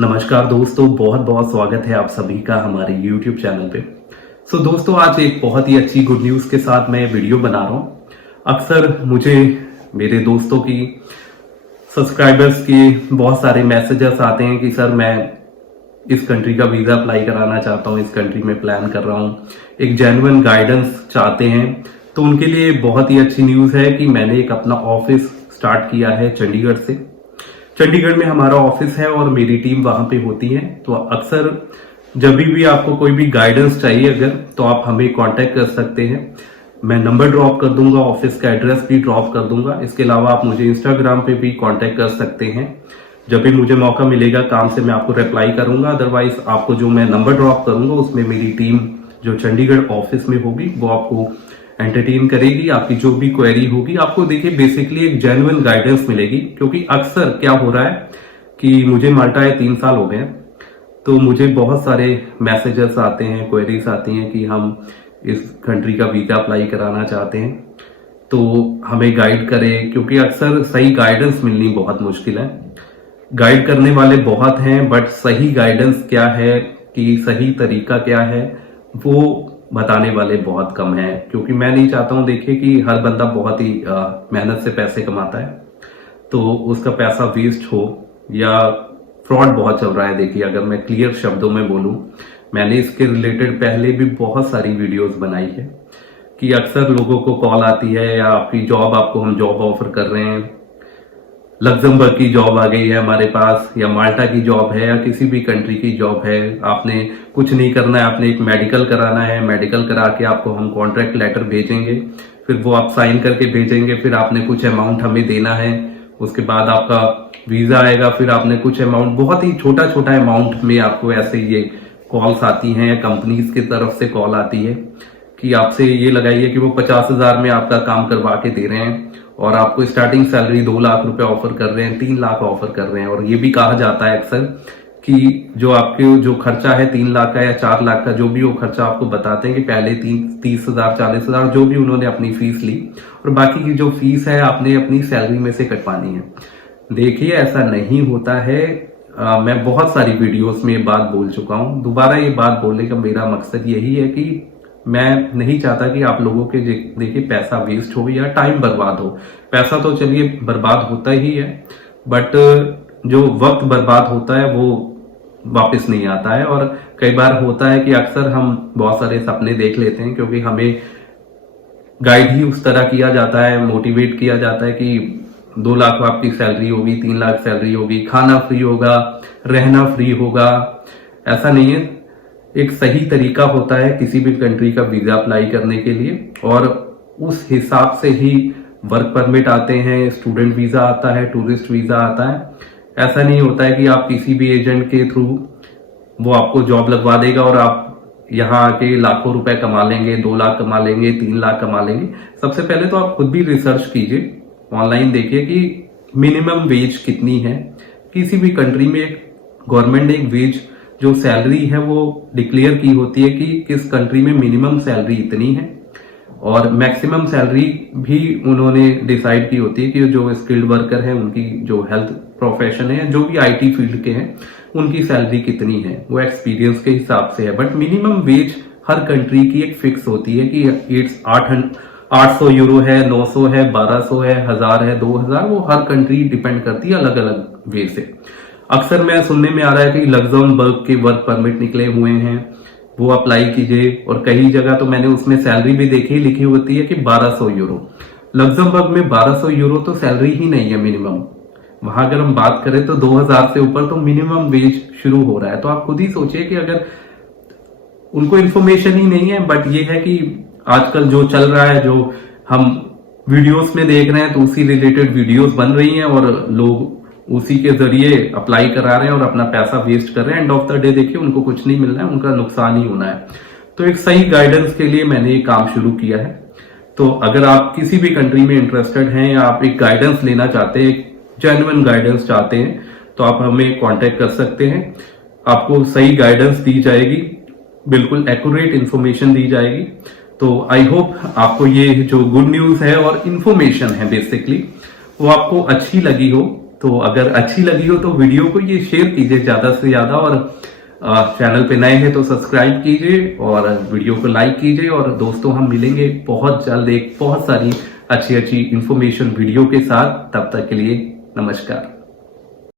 नमस्कार दोस्तों, बहुत बहुत स्वागत है आप सभी का हमारे YouTube चैनल पे। दोस्तों, आज एक बहुत ही अच्छी गुड न्यूज़ के साथ मैं वीडियो बना रहा हूँ। अक्सर मुझे मेरे दोस्तों की, सब्सक्राइबर्स की बहुत सारे मैसेजेस आते हैं कि सर मैं इस कंट्री का वीज़ा अप्लाई कराना चाहता हूँ, इस कंट्री में प्लान कर रहा हूँ, एक जेन्युइन गाइडेंस चाहते हैं। तो उनके लिए बहुत ही अच्छी न्यूज़ है कि मैंने एक अपना ऑफिस स्टार्ट किया है चंडीगढ़ से। चंडीगढ़ में हमारा ऑफिस है और मेरी टीम वहां पे होती है। तो अक्सर जब भी आपको कोई भी गाइडेंस चाहिए अगर, तो आप हमें कांटेक्ट कर सकते हैं। मैं नंबर ड्रॉप कर दूंगा, ऑफिस का एड्रेस भी ड्रॉप कर दूंगा। इसके अलावा आप मुझे इंस्टाग्राम पे भी कांटेक्ट कर सकते हैं। जब भी मुझे मौका मिलेगा काम से, मैं आपको रिप्लाई करूंगा। अदरवाइज आपको जो मैं नंबर ड्रॉप करूंगा उसमें मेरी टीम जो चंडीगढ़ ऑफिस में होगी वो आपको एंटरटेन करेगी। आपकी जो भी क्वेरी होगी, आपको देखिए बेसिकली एक जेन्युइन गाइडेंस मिलेगी। क्योंकि अक्सर क्या हो रहा है कि मुझे माल्टा आए 3 साल हो गए, तो मुझे बहुत सारे मैसेजेस आते हैं, क्वेरीज आती हैं कि हम इस कंट्री का वीजा अप्लाई कराना चाहते हैं, तो हमें गाइड करें। क्योंकि अक्सर सही गाइडेंस मिलनी बहुत मुश्किल है। गाइड करने वाले बहुत हैं, बट सही गाइडेंस क्या है, कि सही तरीका क्या है, वो बताने वाले बहुत कम हैं। क्योंकि मैं नहीं चाहता हूं, देखिए कि हर बंदा बहुत ही मेहनत से पैसे कमाता है, तो उसका पैसा वेस्ट हो या फ्रॉड बहुत चल रहा है। देखिए, अगर मैं क्लियर शब्दों में बोलूं, मैंने इसके रिलेटेड पहले भी बहुत सारी वीडियोस बनाई है कि अक्सर लोगों को कॉल आती है या आपकी जॉब, आपको हम जॉब ऑफर कर रहे हैं, लग्जमबर्ग की जॉब आ गई है हमारे पास, या माल्टा की जॉब है, या किसी भी कंट्री की जॉब है। आपने कुछ नहीं करना है, आपने एक मेडिकल कराना है, मेडिकल करा के आपको हम कॉन्ट्रैक्ट लेटर भेजेंगे, फिर वो आप साइन करके भेजेंगे, फिर आपने कुछ अमाउंट हमें देना है, उसके बाद आपका वीजा आएगा, फिर आपने कुछ अमाउंट, बहुत ही छोटा छोटा अमाउंट में आपको ऐसे ये कॉल्स आती हैं, कंपनीज की तरफ से कॉल आती है कि आपसे ये लगाइए कि वो 50,000 में आपका काम करवा के दे रहे हैं और आपको स्टार्टिंग सैलरी 2 लाख रुपए ऑफर कर रहे हैं, 3 लाख ऑफर कर रहे हैं। और ये भी कहा जाता है अक्सर कि जो आपके जो खर्चा है 3 लाख का या 4 लाख का, जो भी वो खर्चा आपको बताते हैं कि पहले 30,000 40,000 जो भी उन्होंने अपनी फीस ली, और बाकी की जो फीस है आपने अपनी सैलरी में से कटवानी है। देखिए, ऐसा नहीं होता है। मैं बहुत सारी वीडियोस में ये बात बोल चुका हूं। दोबारा ये बात बोलने का मेरा मकसद यही है कि मैं नहीं चाहता कि आप लोगों के देखिए पैसा वेस्ट हो या टाइम बर्बाद हो। पैसा तो चलिए बर्बाद होता ही है, बट जो वक्त बर्बाद होता है वो वापस नहीं आता है। और कई बार होता है कि अक्सर हम बहुत सारे सपने देख लेते हैं, क्योंकि हमें गाइड ही उस तरह किया जाता है, मोटिवेट किया जाता है कि 2 लाख आपकी सैलरी होगी, 3 लाख सैलरी होगी, खाना फ्री होगा, रहना फ्री होगा। ऐसा नहीं है। एक सही तरीका होता है किसी भी कंट्री का वीजा अप्लाई करने के लिए, और उस हिसाब से ही वर्क परमिट आते हैं, स्टूडेंट वीजा आता है, टूरिस्ट वीजा आता है। ऐसा नहीं होता है कि आप किसी भी एजेंट के थ्रू वो आपको जॉब लगवा देगा और आप यहाँ आके लाखों रुपए कमा लेंगे, 2 लाख कमा लेंगे, 3 लाख कमा लेंगे। सबसे पहले तो आप खुद भी रिसर्च कीजिए, ऑनलाइन देखिए कि मिनिमम वेज कितनी है। किसी भी कंट्री में गवर्नमेंट ने एक वेज जो सैलरी है वो डिक्लेयर की होती है कि किस कंट्री में मिनिमम सैलरी इतनी है, और मैक्सिमम सैलरी भी उन्होंने डिसाइड की होती है कि जो स्किल्ड वर्कर है, उनकी जो हेल्थ प्रोफेशन है, जो भी आईटी फील्ड के हैं, उनकी सैलरी कितनी है, वो एक्सपीरियंस के हिसाब से है। But minimum wage her country की एक फिक्स होती है कि 800 यूरो है, 900 है, 1200 है, 1000 है, 2000, वो हर कंट्री डिपेंड करती है अलग अलग वे से। अक्सर मैं सुनने में आ रहा है कि लग्जमबर्ग के वर्क परमिट निकले हुए हैं, वो अप्लाई कीजिए। और कई जगह तो मैंने उसमें सैलरी भी देखी, लिखी होती है कि 1200 यूरो। लग्जमबर्ग में 1200 यूरो तो सैलरी ही नहीं है मिनिमम। वहां अगर हम बात करें तो 2000 से ऊपर तो मिनिमम वेज शुरू हो रहा है। तो आप खुद ही सोचिए कि अगर उनको इन्फॉर्मेशन ही नहीं है, बट ये है कि आजकल जो चल रहा है, जो हम वीडियोस में देख रहे हैं, तो उसी रिलेटेड वीडियोस बन रही हैं और लोग उसी के जरिए अप्लाई करा रहे हैं और अपना पैसा वेस्ट कर रहे हैं। एंड ऑफ द डे देखिए उनको कुछ नहीं मिल रहा है, उनका नुकसान ही होना है। तो एक सही गाइडेंस के लिए मैंने ये काम शुरू किया है। तो अगर आप किसी भी कंट्री में इंटरेस्टेड हैं या आप एक गाइडेंस लेना चाहते हैं, एक जेन्युइन गाइडेंस चाहते हैं, तो आप हमें कांटेक्ट कर सकते हैं। आपको सही गाइडेंस दी जाएगी, बिल्कुल एक्यूरेट इंफॉर्मेशन दी जाएगी। तो आई होप आपको ये जो गुड न्यूज है और इंफॉर्मेशन है बेसिकली वो आपको अच्छी लगी हो। तो अगर अच्छी लगी हो तो वीडियो को ये शेयर कीजिए ज्यादा से ज्यादा, और चैनल पे नए हैं तो सब्सक्राइब कीजिए और वीडियो को लाइक कीजिए। और दोस्तों हम मिलेंगे बहुत जल्द एक बहुत सारी अच्छी अच्छी इंफॉर्मेशन वीडियो के साथ। तब तक के लिए नमस्कार।